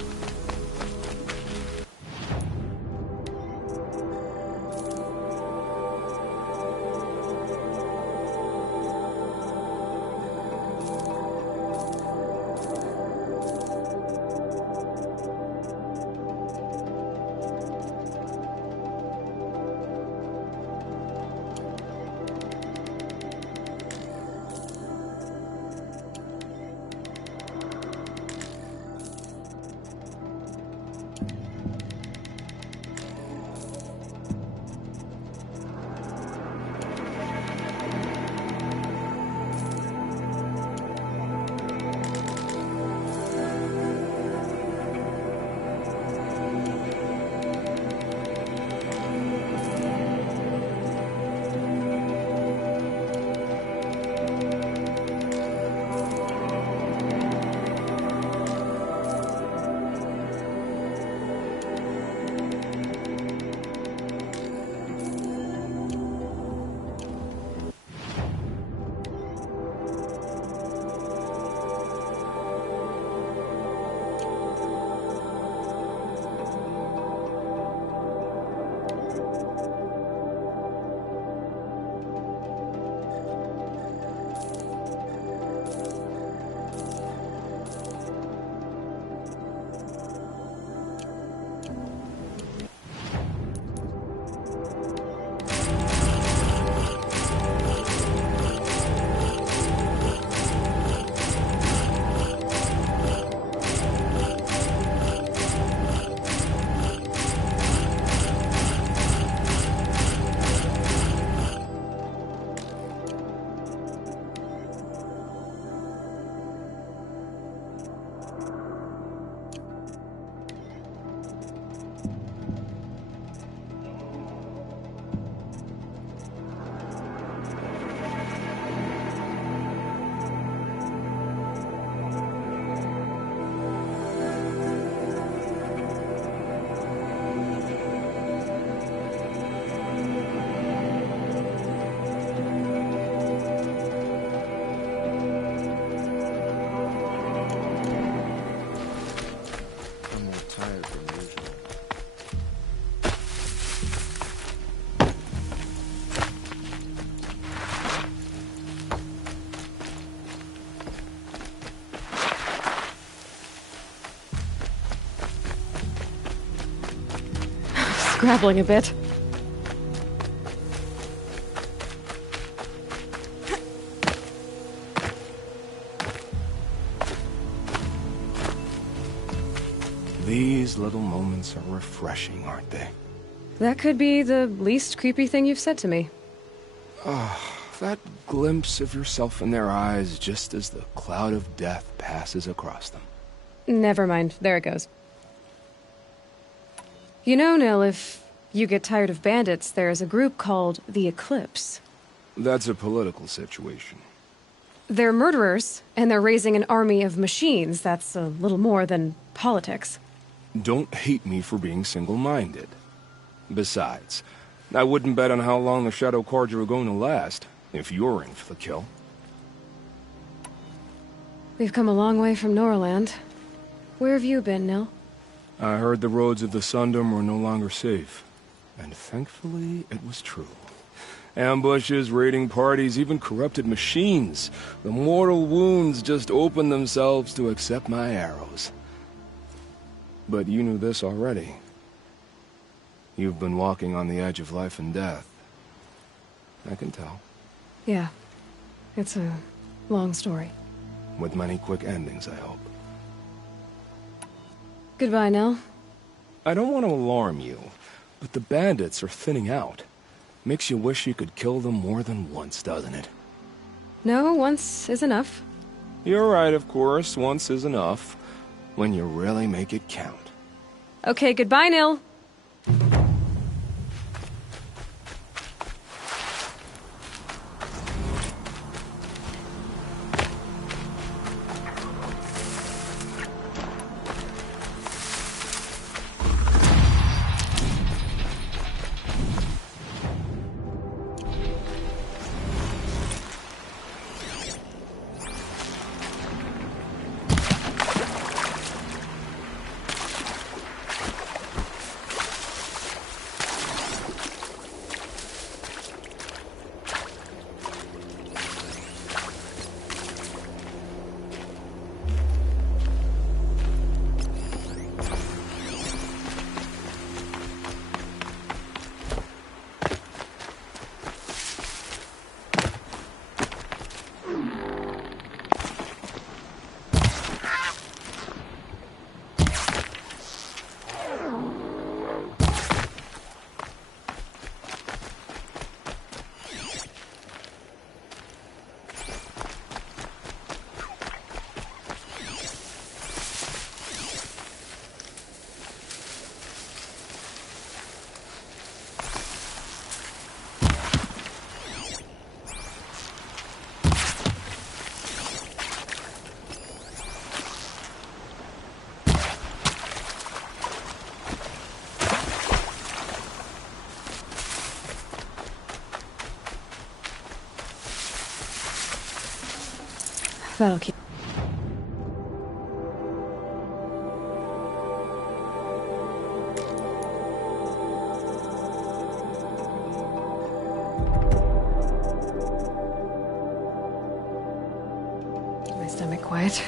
scrabbling a bit. These little moments are refreshing, aren't they? That could be the least creepy thing you've said to me. That glimpse of yourself in their eyes just as the cloud of death passes across them. Never mind. There it goes. You know, Nil, if you get tired of bandits, there's a group called the Eclipse. That's a political situation. They're murderers, and they're raising an army of machines. That's a little more than politics. Don't hate me for being single-minded. Besides, I wouldn't bet on how long the Shadow Carja are going to last, if you're in for the kill. We've come a long way from Norland. Where have you been, Nil? I heard the roads of the Sundom were no longer safe. And thankfully, it was true. Ambushes, raiding parties, even corrupted machines. The mortal wounds just opened themselves to accept my arrows. But you knew this already. You've been walking on the edge of life and death. I can tell. Yeah. It's a long story. With many quick endings, I hope. Goodbye, Nil. I don't want to alarm you, but the bandits are thinning out. Makes you wish you could kill them more than once, doesn't it? No, once is enough. You're right, of course. Once is enough. When you really make it count. Okay, goodbye, Nil. That'll keep... My stomach quiet.